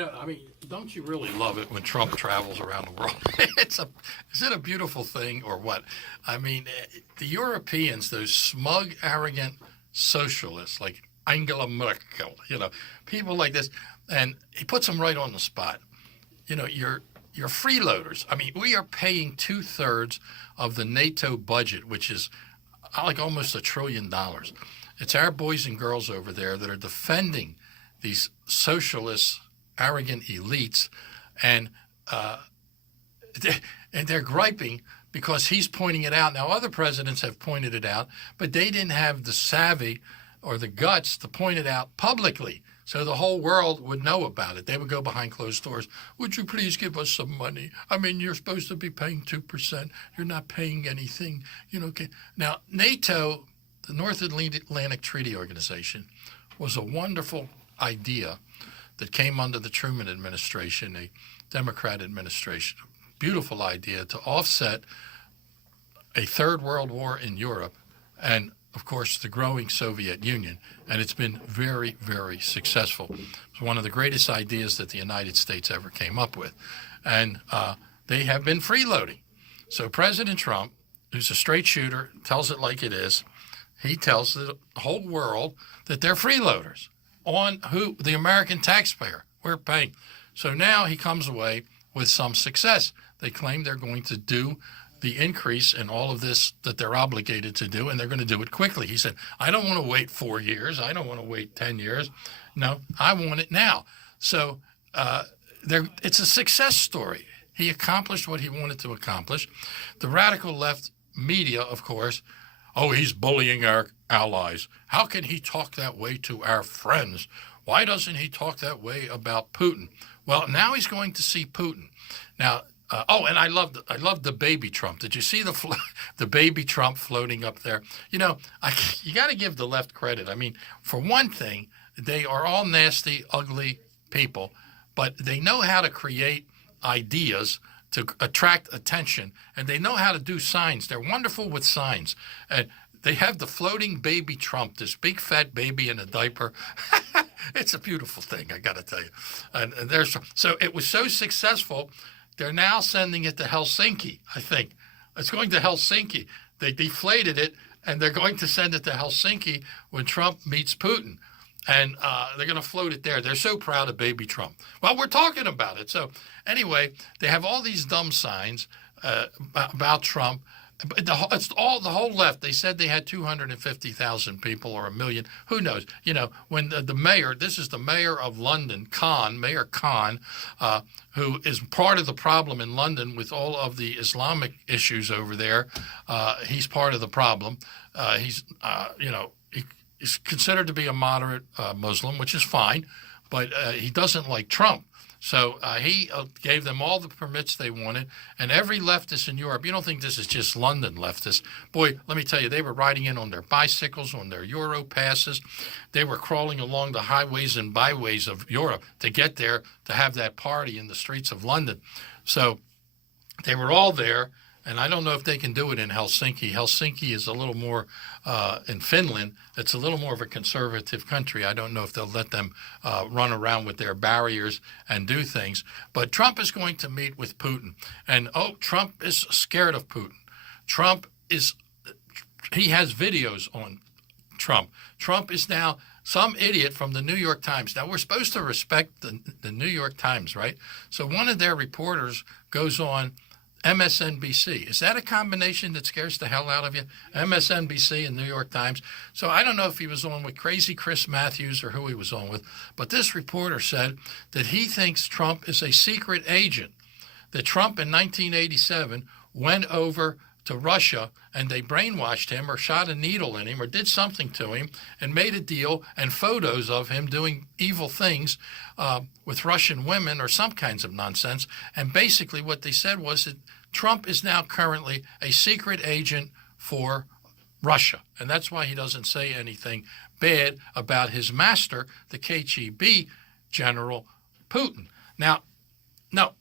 I mean, don't you really love it when Trump travels around the world? Is it a beautiful thing or what? I mean, the Europeans, those smug, arrogant socialists like Angela Merkel, people like this, and he puts them right on the spot. You're freeloaders. I mean, we are paying 2/3 of the NATO budget, which is like almost $1 trillion. It's our boys and girls over there that are defending these socialist, arrogant elites, and they're griping because he's pointing it out. Now, other presidents have pointed it out, but they didn't have the savvy or the guts to point it out publicly so the whole world would know about it. They would go behind closed doors. Would you please give us some money? I mean, you're supposed to be paying 2%. You're not paying anything. Now, NATO, the North Atlantic Treaty Organization, was a wonderful idea that came under the Truman administration, a Democrat administration. Beautiful idea to offset a third world war in Europe and, of course, the growing Soviet Union. And it's been very, very successful. It's one of the greatest ideas that the United States ever came up with. And they have been freeloading. So President Trump, who's a straight shooter, tells it like it is. He tells the whole world that they're freeloaders on who the American taxpayer. We're paying. So now he comes away with some success. They claim they're going to do the increase in all of this that they're obligated to do, and they're going to do it quickly. He said, I don't want to wait 4 years. I don't want to wait 10 years. No, I want it now. So it's a success story. He accomplished what he wanted to accomplish. The radical left media, of course, he's bullying our allies. How can he talk that way to our friends? Why doesn't he talk that way about Putin? Well, now he's going to see Putin. Now, and I loved the baby Trump. Did you see the baby Trump floating up there? You got to give the left credit. I mean, for one thing, they are all nasty, ugly people, but they know how to create ideas to attract attention, and they know how to do signs. They're wonderful with signs. And they have the floating baby Trump, this big fat baby in a diaper. It's a beautiful thing, I got to tell you. And so it was so successful, they're now sending it to Helsinki, I think. It's going to Helsinki. They deflated it, and they're going to send it to Helsinki when Trump meets Putin. And they're going to float it there. They're so proud of baby Trump. Well, we're talking about it. So anyway, they have all these dumb signs about Trump. It's all the whole left. They said they had 250,000 people or 1 million. Who knows? When the mayor, this is the mayor of London, Mayor Khan, who is part of the problem in London with all of the Islamic issues over there. He's part of the problem. He's considered to be a moderate Muslim, which is fine, but he doesn't like Trump. So he gave them all the permits they wanted, and every leftist in Europe, you don't think this is just London leftists. Boy, let me tell you, they were riding in on their bicycles, on their Euro passes. They were crawling along the highways and byways of Europe to get there to have that party in the streets of London. So they were all there. And I don't know if they can do it in Helsinki. Helsinki is a little more, in Finland, it's a little more of a conservative country. I don't know if they'll let them run around with their barriers and do things. But Trump is going to meet with Putin. And, Trump is scared of Putin. He has videos on Trump. Trump is now some idiot from the New York Times. Now, we're supposed to respect the New York Times, right? So one of their reporters goes on MSNBC. Is that a combination that scares the hell out of you? MSNBC and New York Times. So I don't know if he was on with crazy Chris Matthews or who he was on with, but this reporter said that he thinks Trump is a secret agent, that Trump in 1987 went over to Russia and they brainwashed him or shot a needle in him or did something to him and made a deal and photos of him doing evil things with Russian women or some kinds of nonsense. And basically what they said was that Trump is now currently a secret agent for Russia. And that's why he doesn't say anything bad about his master, the KGB General Putin. Now, no.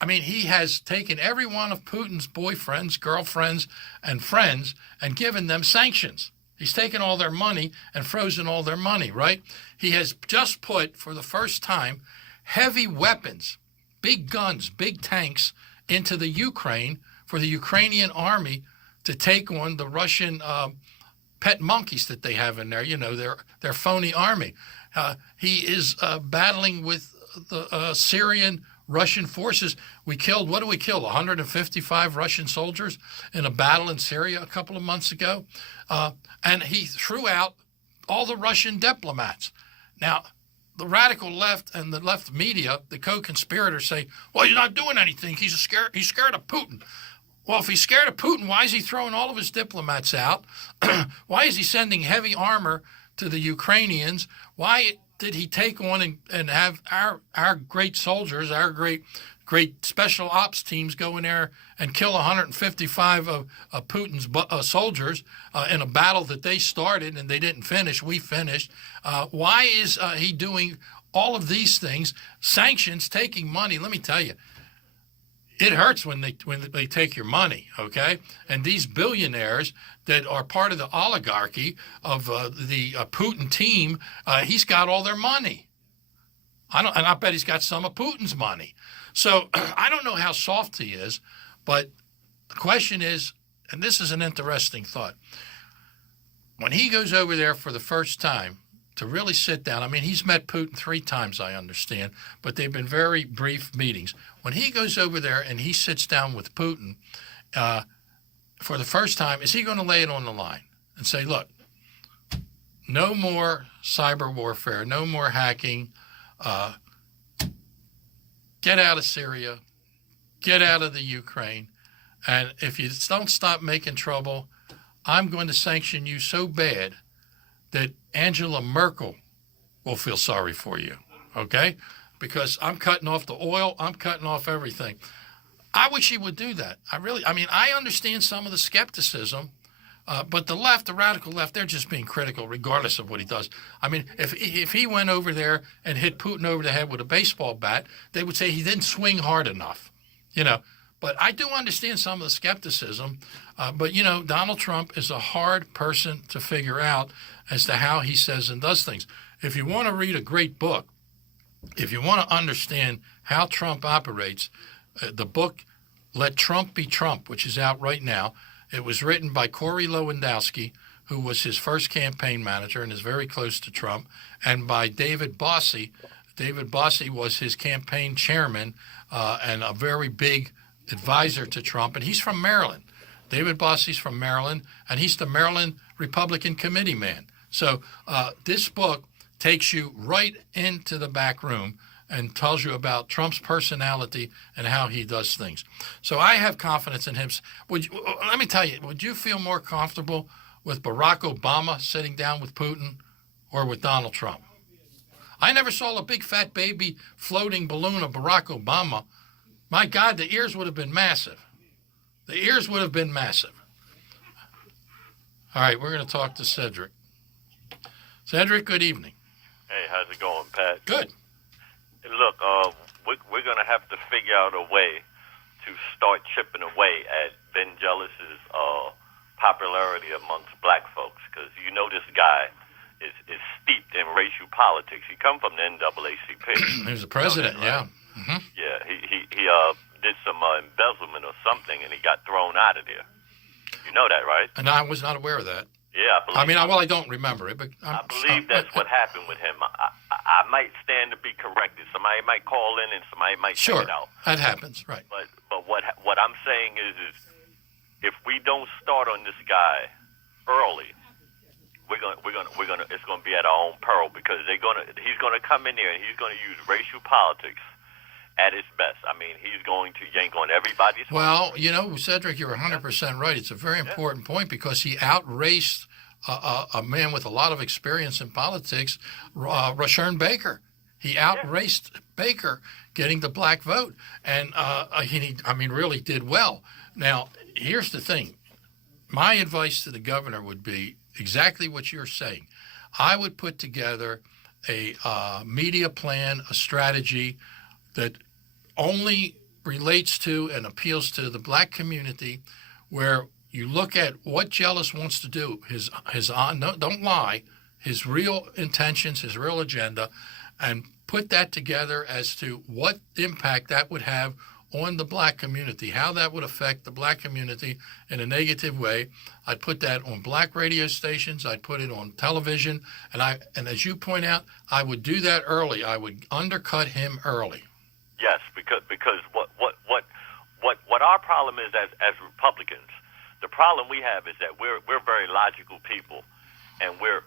I mean, he has taken every one of Putin's boyfriends, girlfriends, and friends and given them sanctions. He's taken all their money and frozen all their money, right? He has just put, for the first time, heavy weapons, big guns, big tanks into the Ukraine for the Ukrainian army to take on the Russian pet monkeys that they have in there, their phony army. He is battling with the Syrian Russian forces. We killed, what did we kill, 155 Russian soldiers in a battle in Syria a couple of months ago. And he threw out all the Russian diplomats. Now, the radical left and the left media, the co-conspirators say, well, he's not doing anything. He's scared of Putin. Well, if he's scared of Putin, why is he throwing all of his diplomats out? Why is he sending heavy armor to the Ukrainians? Why did he take on and have our great soldiers, our great special ops teams go in there and kill 155 of Putin's soldiers in a battle that they started and they didn't finish? We finished. Why is he doing all of these things? Sanctions, taking money. Let me tell you, it hurts when they take your money, okay? And these billionaires that are part of the oligarchy of the Putin team, he's got all their money. And I bet he's got some of Putin's money. So I don't know how soft he is, but the question is, and this is an interesting thought, when he goes over there for the first time to really sit down, I mean, he's met Putin 3 times, I understand, but they've been very brief meetings. When he goes over there and he sits down with Putin for the first time, is he going to lay it on the line and say, look, no more cyber warfare, no more hacking, get out of Syria, get out of the Ukraine, and if you don't stop making trouble, I'm going to sanction you so bad that Angela Merkel will feel sorry for you, okay? Because I'm cutting off the oil, I'm cutting off everything. I wish he would do that. I understand some of the skepticism, but the left, the radical left, they're just being critical regardless of what he does. I mean, if he went over there and hit Putin over the head with a baseball bat, they would say he didn't swing hard enough, But I do understand some of the skepticism. But Donald Trump is a hard person to figure out as to how he says and does things. If you want to read a great book, if you want to understand how Trump operates, the book Let Trump Be Trump, which is out right now, it was written by Corey Lewandowski, who was his first campaign manager and is very close to Trump, and by David Bossie. David Bossie was his campaign chairman and a very big advisor to Trump, and he's from Maryland. David Bossie's from Maryland, and he's the Maryland Republican committee man. So this book takes you right into the back room and tells you about Trump's personality and how he does things. So I have confidence in him. Let me tell you, would you feel more comfortable with Barack Obama sitting down with Putin or with Donald Trump? I never saw a big fat baby floating balloon of Barack Obama. My God, the ears would have been massive. The ears would have been massive. All right, we're going to talk to Cedric. Cedric, good evening. Hey, how's it going, Pat? Good. Look, we're going to have to figure out a way to start chipping away at Ben Jealous's popularity amongst black folks, because this guy is steeped in racial politics. He come from the NAACP. He was the president, yeah. Mm-hmm. Yeah, he did some embezzlement or something, and he got thrown out of there. You know that, right? And I was not aware of that. Yeah, I believe. I don't remember it, but I believe that's what happened with him. I might stand to be corrected. Somebody might call in, and somebody might check it out. That happens, right? But what I'm saying is if we don't start on this guy early, it's gonna be at our own peril, because he's gonna come in there and he's gonna use racial politics at its best. I mean, he's going to yank on everybody's. Well, Cedric, you're 100% right. It's a very important point, because he outraced a man with a lot of experience in politics, Rushern Baker. He outraced Baker getting the black vote, and he really did well. Now, here's the thing. My advice to the governor would be exactly what you're saying. I would put together a media plan, a strategy that only relates to and appeals to the black community, where you look at what Jealous wants to do. Don't lie. his real intentions, his real agenda, and put that together as to what impact that would have on the black community, how that would affect the black community in a negative way. I'd put that on black radio stations. I'd put it on television. And as you point out, I would do that early. I would undercut him early. Yes, because what our problem is as Republicans, the problem we have is that we're very logical people, and we're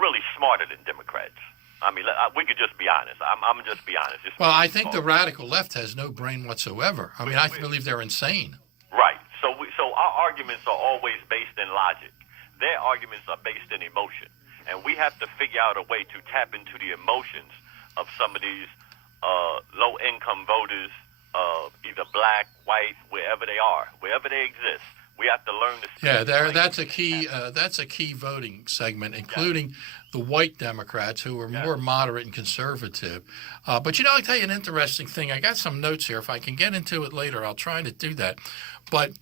really smarter than Democrats. I mean, we could just be honest. I'm just be honest. Well, I think the radical left has no brain whatsoever. I mean, I believe they're insane. Right. So our arguments are always based in logic. Their arguments are based in emotion, and we have to figure out a way to tap into the emotions of some of these low-income voters, either black, white, wherever they are, wherever they exist. We have to learn to. Yeah, that's a key. That's a key voting segment, including the white Democrats who are more moderate and conservative. But I'll tell you an interesting thing. I got some notes here. If I can get into it later, I'll try to do that. But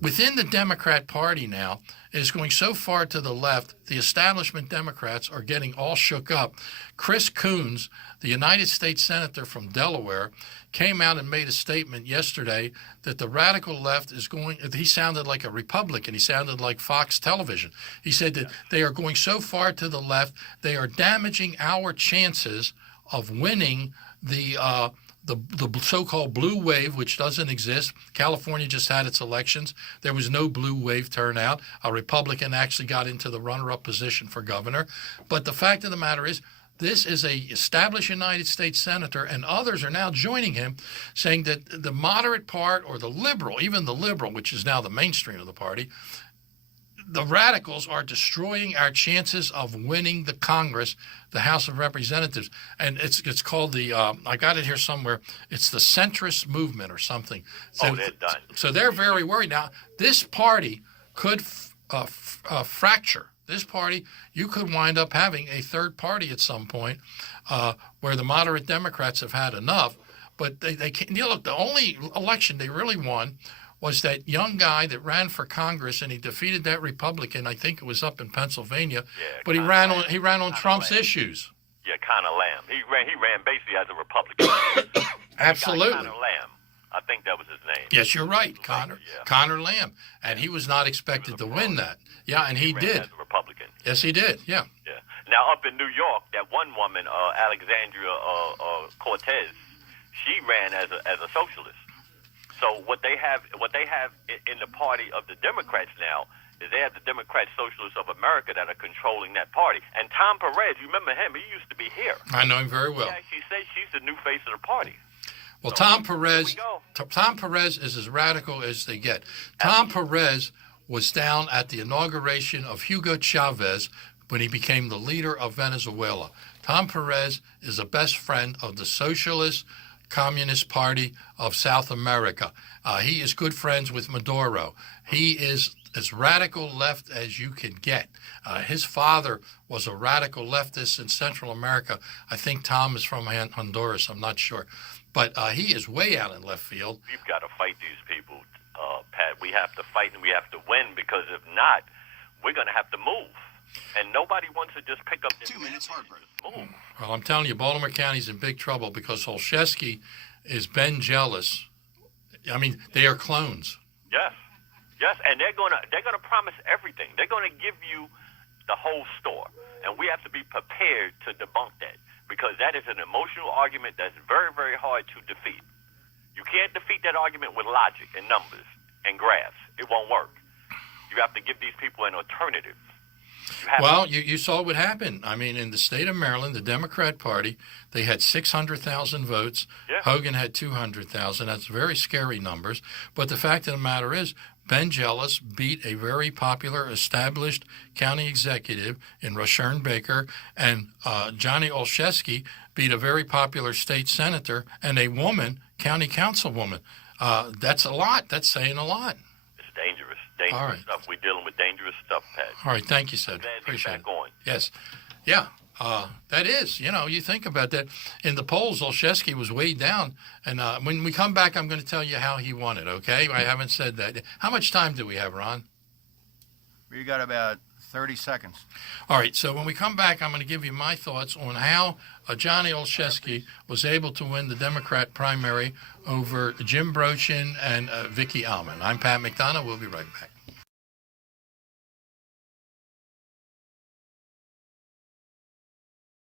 within the Democrat Party now, it is going so far to the left, the establishment Democrats are getting all shook up. Chris Coons, the United States Senator from Delaware, came out and made a statement yesterday that the radical left is going, he sounded like a Republican. He sounded like Fox Television. He said that they are going so far to the left, they are damaging our chances of winning the so-called blue wave, which doesn't exist. California just had its elections. There was no blue wave turnout. A Republican actually got into the runner-up position for governor. But the fact of the matter is, this is a established United States senator, and others are now joining him, saying that the moderate part, or the liberal, even the liberal, which is now the mainstream of the party, the radicals are destroying our chances of winning the Congress, the House of Representatives. And it's called the, I got it here somewhere, it's the centrist movement or something. So, they're done. So they're very worried. Now, this party could fracture. This party, you could wind up having a third party at some point where the moderate Democrats have had enough. But they can't. Look, the only election they really won was that young guy that ran for Congress, and he defeated that Republican. I think it was up in Pennsylvania. Yeah, but he ran on Trump's issues. Yeah, Connor Lamb. He ran basically as a Republican. Absolutely. Connor Lamb. I think that was his name. Yes, you're right, Connor Lamb, and he was not expected to win that. Yeah, and he did. As a Republican. Yes, he did. Yeah. Yeah. Now up in New York, that one woman, Alexandria Cortez, she ran as a socialist. So what they have in the party of the Democrats now is they have the Democrat Socialists of America that are controlling that party. And Tom Perez, you remember him? He used to be here. I know him very well. Yeah, she said she's the new face of the party. Well, so, Tom Perez is as radical as they get. Tom Perez was down at the inauguration of Hugo Chavez when he became the leader of Venezuela. Tom Perez is a best friend of the Socialist Communist Party of South America. He is good friends with Maduro. He is as radical left as you can get. His father was a radical leftist in Central America. I think Tom is from Honduras. I'm not sure. But he is way out in left field. We've got to fight these people, Pat. We have to fight and we have to win, because if not, we're going to have to move. And nobody wants to just pick up their 2 minutes heartburn. Move. Well, I'm telling you, Baltimore County's in big trouble because Olszewski is Ben jealous. I mean, they are clones. Yes, and they're gonna promise everything. They're gonna give you the whole store, and we have to be prepared to debunk that, because that is an emotional argument that's very, very hard to defeat. You can't defeat that argument with logic and numbers and graphs. It won't work. You have to give these people an alternative. Well, you saw what happened. I mean, in the state of Maryland, the Democrat Party, they had 600,000 votes. Yeah. Hogan had 200,000. That's very scary numbers. But the fact of the matter is, Ben Jealous beat a very popular established county executive in Rushern Baker, and Johnny Olszewski beat a very popular state senator and a woman, county councilwoman. That's a lot. That's saying a lot. It's dangerous. Dangerous stuff. We're dealing with dangerous stuff, Pat. All right. Thank you, Sid. Appreciate it. On. Yes. Yeah. That is, you think about that. In the polls, Olszewski was way down. And when we come back, I'm going to tell you how he won it, okay? I haven't said that. How much time do we have, Ron? We got about 30 seconds. All right, so when we come back, I'm going to give you my thoughts on how Johnny Olszewski was able to win the Democrat primary over Jim Brochin and Vicky Almond. I'm Pat Mcdonough. We'll be right back.